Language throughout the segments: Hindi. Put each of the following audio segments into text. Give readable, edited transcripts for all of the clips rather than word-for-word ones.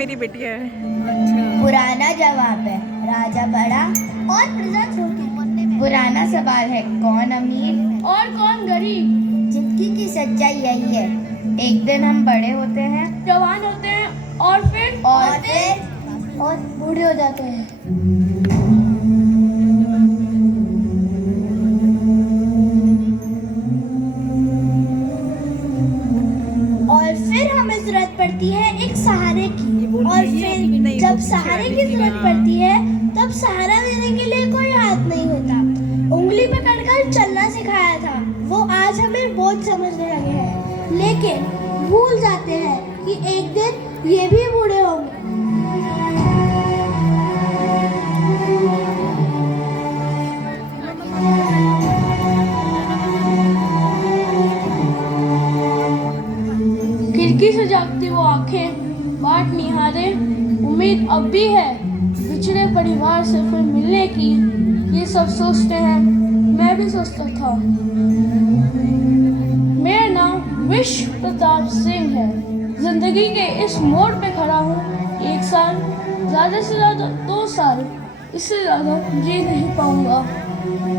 मेरी बेटियां है। पुराना जवाब है राजा बड़ा और प्रजा छोटी। पुराना सवाल है कौन अमीर और कौन गरीब। जिंदगी की सच्चाई यही है, एक दिन हम बड़े होते हैं, जवान होते हैं और फिर और बूढ़े हो जाते हैं। और फिर हमें जरूरत पड़ती है एक सहारे की। और फिर जब सहारे की जरूरत पड़ती है तब सहारा देने के लिए कोई हाथ नहीं होता। उंगली पकड़कर चलना सिखाया था, वो आज हमें बहुत समझने लगे हैं, लेकिन भूल जाते हैं कि एक दिन ये भी बूढ़े होंगे। खिड़की से जागती वो आंखें बाट निहारे, उम्मीद अब भी है पिछड़े परिवार से फिर मिलने की। ये सब सोचते हैं, मैं भी सोचता था। मेरा नाम विश्व प्रताप सिंह है। जिंदगी के इस मोड़ पे खड़ा हूँ। 1 साल, ज़्यादा से ज़्यादा 2 साल, इससे ज़्यादा जी नहीं पाऊँगा।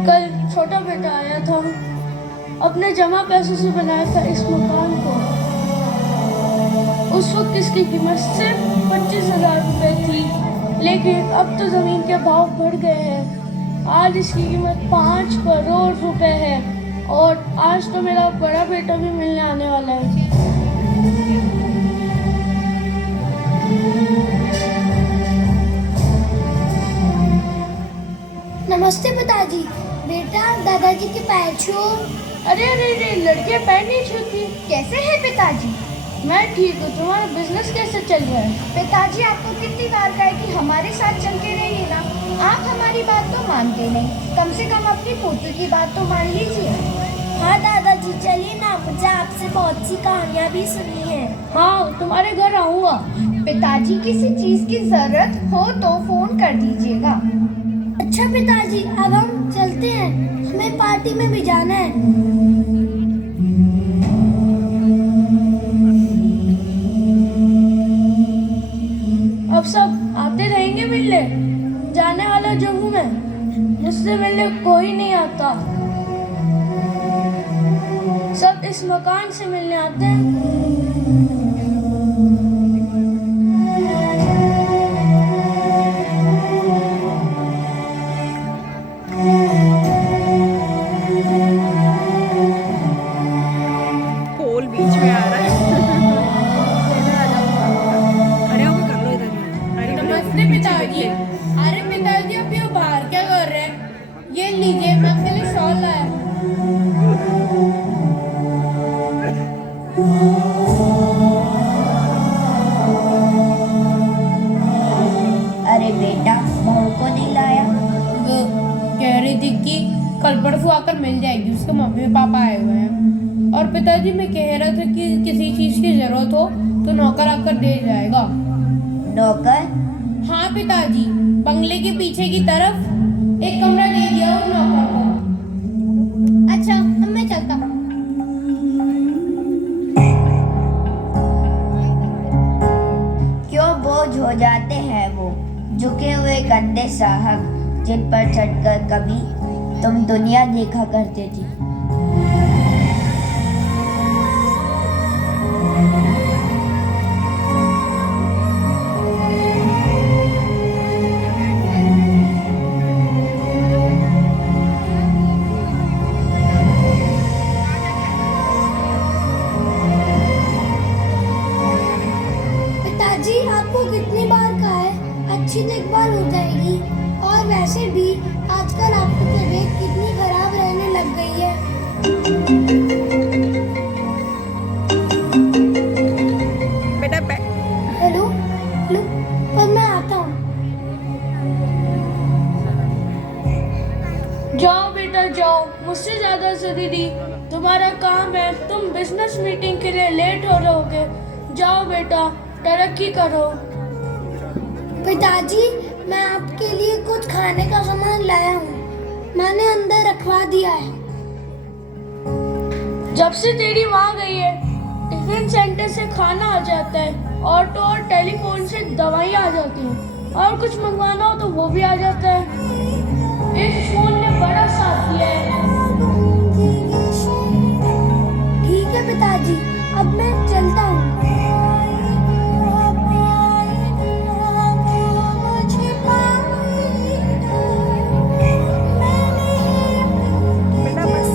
कल छोटा बेटा आया था, अपने जमा पैसों से बनाया था इस मकान को। उस वक्त इसकी कीमत सिर्फ 25,000 रुपये थी, लेकिन अब तो ज़मीन के भाव बढ़ गए हैं। आज इसकी कीमत 5 करोड़ रुपए है और आज तो मेरा बड़ा बेटा भी मिलने आने वाला है। नमस्ते पिताजी। बेटा दादाजी के पैर छू। अरे अरे अरे, लड़के पैर नहीं छूती। कैसे है पिताजी? मैं ठीक हूँ, तुम्हारा बिजनेस कैसे चल रहा है? पिताजी आपको कितनी बार कहा कि हमारे साथ चल के रहिए ना, आप हमारी बात तो मानते नहीं। कम से कम अपनी पोती की बात तो मान लीजिए। हाँ दादाजी चलिए ना, मुझे आपसे बहुत सी कहानियाँ भी सुनी है। हाँ, तुम्हारे घर आऊँगा। पिताजी किसी चीज की जरूरत हो तो फोन कर दीजिएगा। अच्छा पिताजी, अब हम चलते हैं, हमें पार्टी में भी जाना है। अब सब आते रहेंगे मिलने, जाने वाला जो हूँ मैं, मुझसे मिलने कोई नहीं आता। सब इस मकान से मिलने आते हैं। पोल बीच में आ रहा है। इधर आ जाओ, खड़े होकर कर लो इधर। अरे नमस्ते पिताजी। अरे पिताजी, अब ये बाहर क्या कर रहे हैं? ये लीजिए, मैं आपके लिए शॉल लाया। अरे बेटा, बहू को नहीं लाया? कह रही थी कि कल परसों आकर मिल जाएगी, उसके मम्मी पापा आए हुए हैं। और पिताजी मैं कह रहा था कि किसी चीज की जरूरत हो तो नौकर आकर दे जाएगा। नौकर? हाँ पिताजी, बंगले के पीछे की तरफ एक कमरा दे दिया उस नौकर को। अच्छा, अब मैं चलता हूँ। क्यों बोझ हो जाते हैं वो झुके हुए गंदे साहब, जिन पर चढ़कर कभी तुम दुनिया देखा करते थे। पिताजी, आपको कितनी बार कहा है अच्छी देखभाल हो जाएगी, और वैसे भी आजकल आपकी तबीयत कितनी खराब रहने लग गई है। बेटा हेलो हेलो, पर मैं आता हूँ। जाओ बेटा जाओ, मुझसे ज्यादा से दीदी, तुम्हारा काम है, तुम बिजनेस मीटिंग के लिए लेट हो रहोगे। जाओ बेटा, तरक्की करो। पिताजी, मैं आपके लिए कुछ खाने का सामान लाया हूँ, मैंने अंदर रखवा दिया है। जब से तेरी माँ गई है, टिफिन टिफिन सेंटर से खाना आ जाता है, ऑटो और टेलीफोन से दवाइयाँ आ जाती हैं, और कुछ मंगवाना हो तो वो भी आ जाता है। इस फोन ने बड़ा साथ दिया है। ठीक है पिताजी, अब मैं चलता हूँ। बेटा बस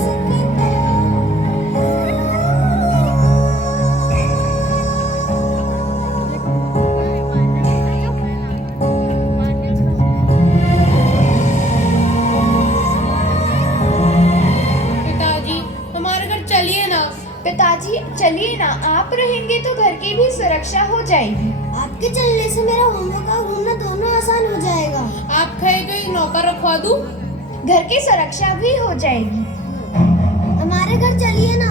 पिताजी, हमारे घर चलिए ना। पिताजी चलिए ना, आप रहेंगे तो घर की भी सुरक्षा हो जाएगी। आपके चलने से मेरा होमवर्क और घूमना दोनों आसान हो जाएगा। आप कहे तो एक नौकर रखवा दूं? घर की सुरक्षा भी हो जाएगी। हमारे घर चलिए ना।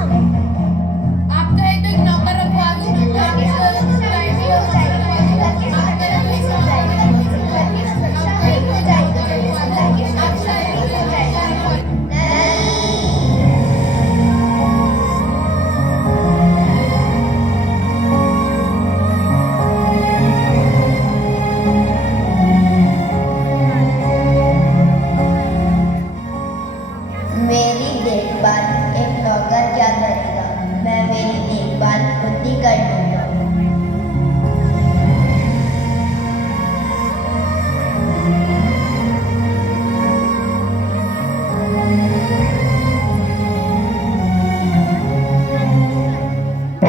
आप कहे तो एक नौकर रखवा दूं? घर की सुरक्षा भी हो जाएगी। घर की सुरक्षा भी हो जाएगी। घर की सुरक्षा भी हो जाएगी। घर की सुरक्षा भी हो जाएगी। मेरी देखभाल एक नौकर क्या करेगा, मैं मेरी देखभाल खुद ही कर लूंगा।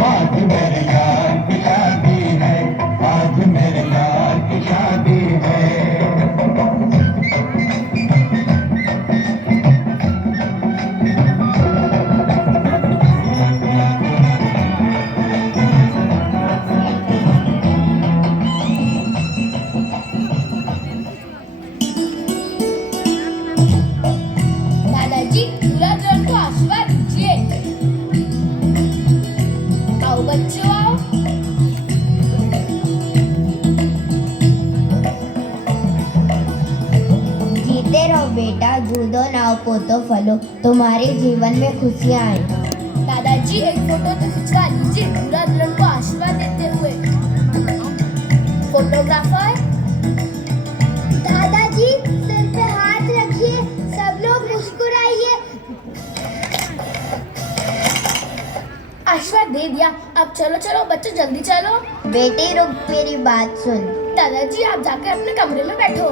आज मेरे यार की शादी है, आज मेरे यार की शादी है। दादाजी, दूल्हा दुल्हन को आशीर्वाद दीजिए। आओ बच्चों, आओ। जीते रहो बेटा, जूदो नाव पोतो फलो, तुम्हारे जीवन में खुशियाँ आए। दादाजी, एक फोटो तो खिंचवा लीजिए दूल्हा दुल्हन को आशीर्वाद देते हुए। फोटोग्राफर। दादाजी सिर पे हाथ रखिए, सब लोग मुस्कुराइए। आशीर्वाद दे दिया, अब चलो चलो बच्चों, जल्दी चलो। बेटी रुक, मेरी बात सुन। दादाजी, आप जाकर अपने कमरे में बैठो।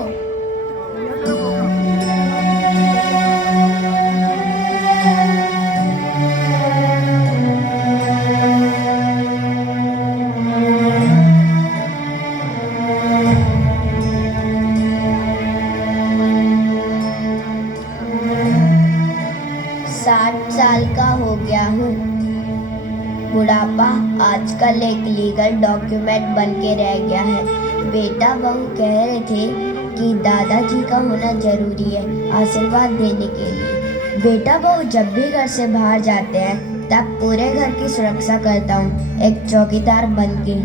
साल का हो गया हूँ। बुढ़ापा आजकल एक लीगल डॉक्यूमेंट बन के रह गया है। बेटा बहू कह रहे थे कि दादाजी का होना जरूरी है आशीर्वाद देने के लिए। बेटा बहू जब भी घर से बाहर जाते हैं तब पूरे घर की सुरक्षा करता हूँ, एक चौकीदार बन के।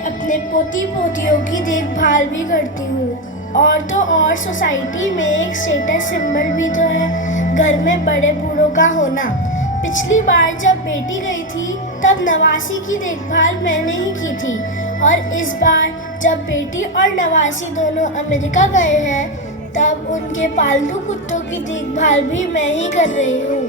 अपने पोती पोतियों की देखभाल भी करती हूँ। और तो और सोसाइटी में एक स्टेटस सिंबल भी तो है घर में बड़े बूढ़ों का होना। पिछली बार जब बेटी गई थी तब नवासी की देखभाल मैंने ही की थी, और इस बार जब बेटी और नवासी दोनों अमेरिका गए हैं तब उनके पालतू कुत्तों की देखभाल भी मैं ही कर रही हूँ।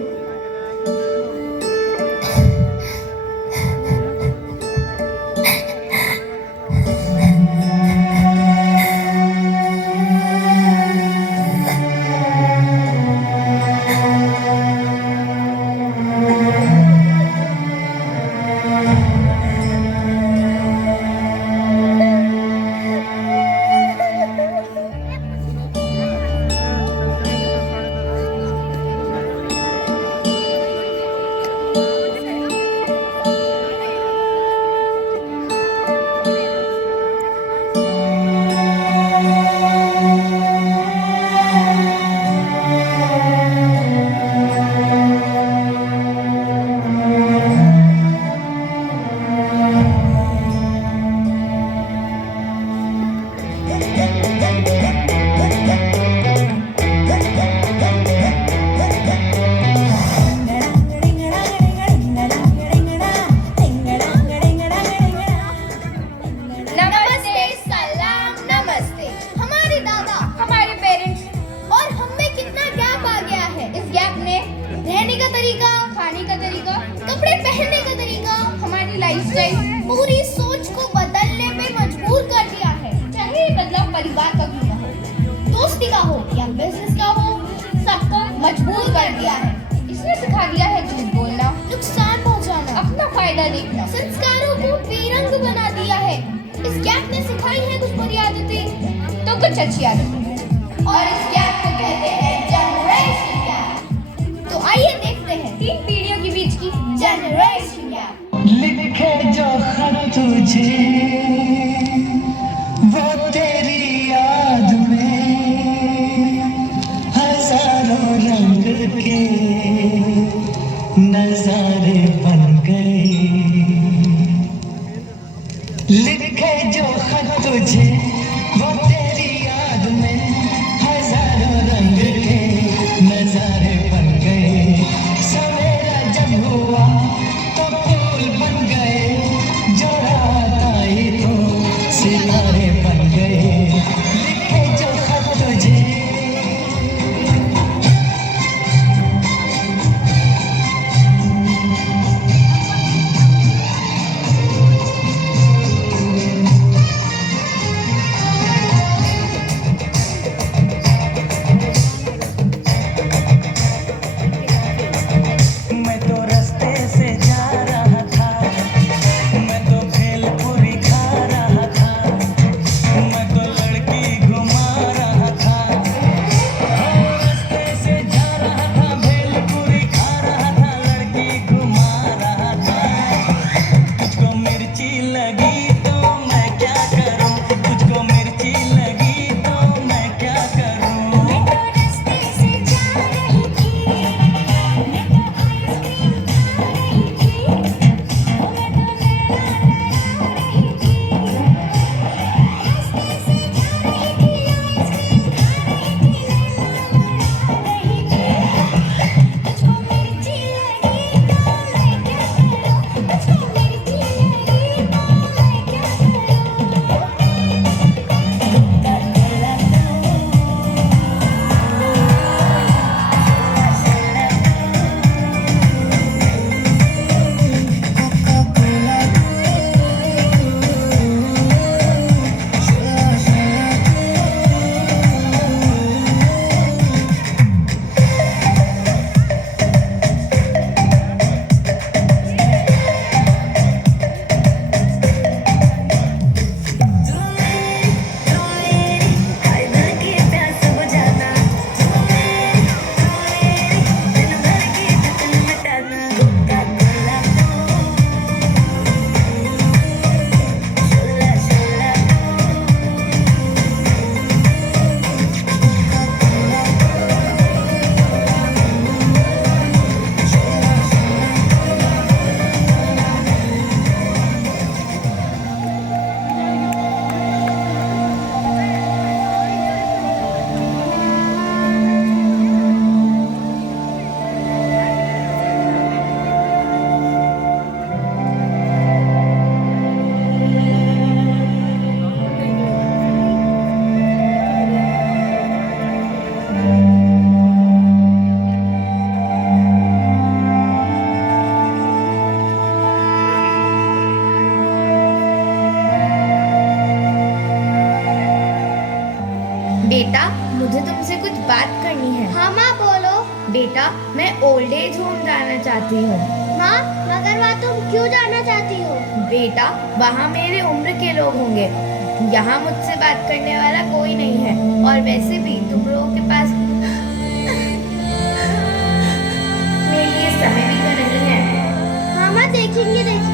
कुछ अच्छी आदतें हैं और इस गैप को कहते हैं जनरेशन गैप। तो आइए देखते हैं 3 पीढ़ियों के बीच की जनरेशन गैप। लिखे जो खत तुझे वो तेरी याद में हजारों रंग के नजारे बन गए। लिखे जो खत तुझे वो तेरी याद में हजारों रंग के नजारे बन गए। सवेरा जब हुआ तो फूल बन गए, जो रात आई तो सितारे बन गए। लिखे जो खत तुझे मैं तो रास्ते से जा रहा था, मैं तो भेलपुरी खा रहा था, मैं तो लड़की घुमा रहा था। रास्ते से जा रहा था, भेलपुरी खा रहा था, लड़की घुमा रहा था। तुझको मिर्ची लगी तो मैं क्या करूं, तुझको मिर्ची लगी तो मैं क्या करूं। बेटा, मुझे तुमसे कुछ बात करनी है। हाँ माँ बोलो। बेटा, मैं ओल्ड एज होम जाना चाहती हूँ। माँ मगर वहाँ तुम क्यों जाना चाहती हो? बेटा, वहाँ मेरे उम्र के लोग होंगे। यहाँ मुझसे बात करने वाला कोई नहीं है, और वैसे भी तुम लोगों के पास मेरे लिए समय भी तो नहीं है। हाँ माँ देखेंगे देखेंगे।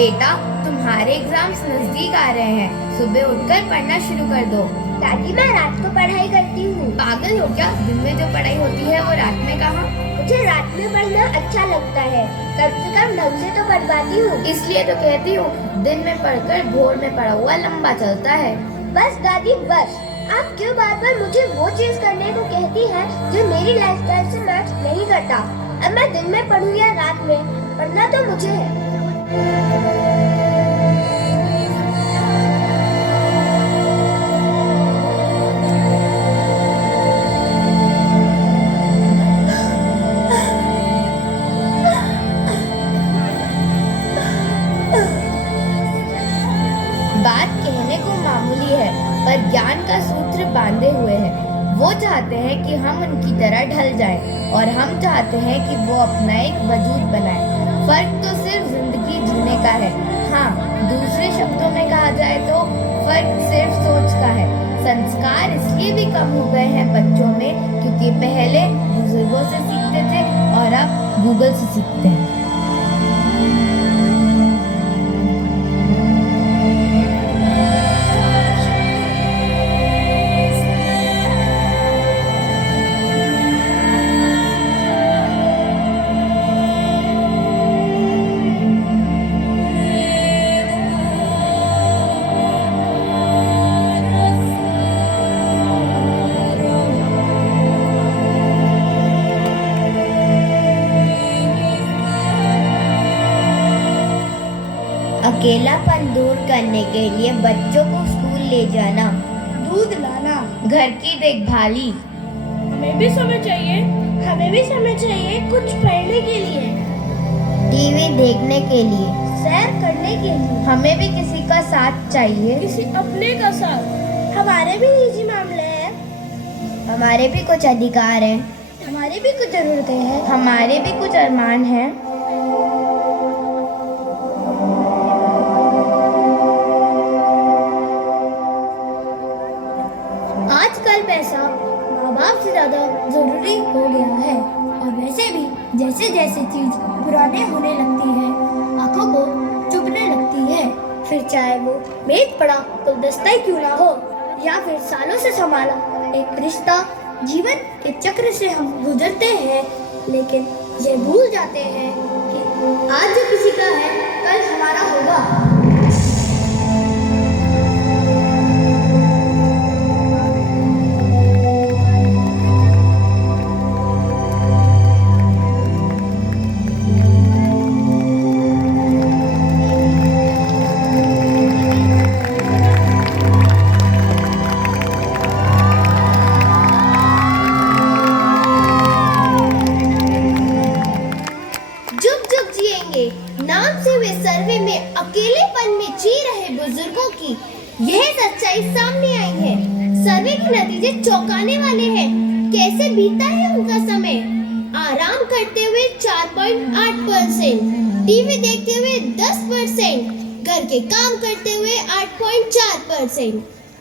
बेटा, तुम्हारे एग्जाम्स नजदीक आ रहे हैं, सुबह उठकर पढ़ना शुरू कर दो। दादी मैं रात को पढ़ाई करती हूँ। पागल हो क्या? दिन में जो पढ़ाई होती है वो रात में कहाँ? मुझे रात में पढ़ना अच्छा लगता है, कम से कम ढंग से तो पढ़ पाती हूँ। इसलिए तो कहती हूँ, दिन में पढ़कर भोर में पढ़ा हुआ लंबा चलता है। बस दादी बस, आप क्यों बार बार मुझे वो चीज करने को कहती हैं जो मेरी लाइफस्टाइल से मैच नहीं करता। अब मैं दिन में पढ़ूँ या रात में, पढ़ना तो मुझे है। बात कहने को मामूली है पर ज्ञान का सूत्र बांधे हुए है। वो चाहते हैं कि हम उनकी तरह ढल जाएं और हम चाहते हैं कि वो अपना एक वजूद बनाए। फर्क तो सिर्फ जिंदगी जीने का है। हाँ, दूसरे शब्दों में कहा जाए तो फर्क सिर्फ सोच का है। संस्कार इसलिए भी कम हो गए हैं बच्चों में क्योंकि पहले बुजुर्गों से सीखते थे और अब गूगल से सीखते हैं। अकेलापन दूर करने के लिए बच्चों को स्कूल ले जाना, दूध लाना, घर की देखभाली, हमें भी समय चाहिए। हमें भी समय चाहिए कुछ पढ़ने के लिए, टीवी देखने के लिए, सैर करने के लिए। हमें भी किसी का साथ चाहिए। किसी अपने का साथ। हमारे भी निजी मामले हैं, हमारे भी कुछ अधिकार हैं, हमारी भी कुछ जरूरतें हैं। हमारे भी कुछ अरमान हैं। आजकल पैसा माँ बाप से ज्यादा जरूरी हो गया है और वैसे भी जैसे जैसे चीज पुराने होने लगती है आंखों को चुभने लगती है। फिर चाहे वो मेज पड़ा तो दस्ता ही क्यों ना हो या फिर सालों से संभाला एक रिश्ता, जीवन के चक्र से हम गुजरते हैं लेकिन ये भूल जाते हैं कि आज जो किसी का है कल हमारा होगा। नाम से वे सर्वे में अकेलेपन में जी रहे बुजुर्गों की यह सच्चाई सामने आई है। सर्वे के नतीजे चौंकाने वाले हैं। कैसे बीता है उनका समय? आराम करते हुए 4.8%, टीवी देखते हुए 10%, घर के काम करते हुए 8.4%,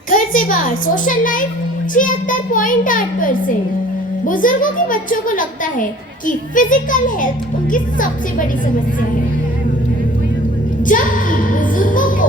घर से बाहर सोशल लाइफ 76.8%। बुजुर्गों के बच्चों को लगता है कि फिजिकल हेल्थ उनकी सबसे बड़ी समस्या है, जबकि बुजुर्गों को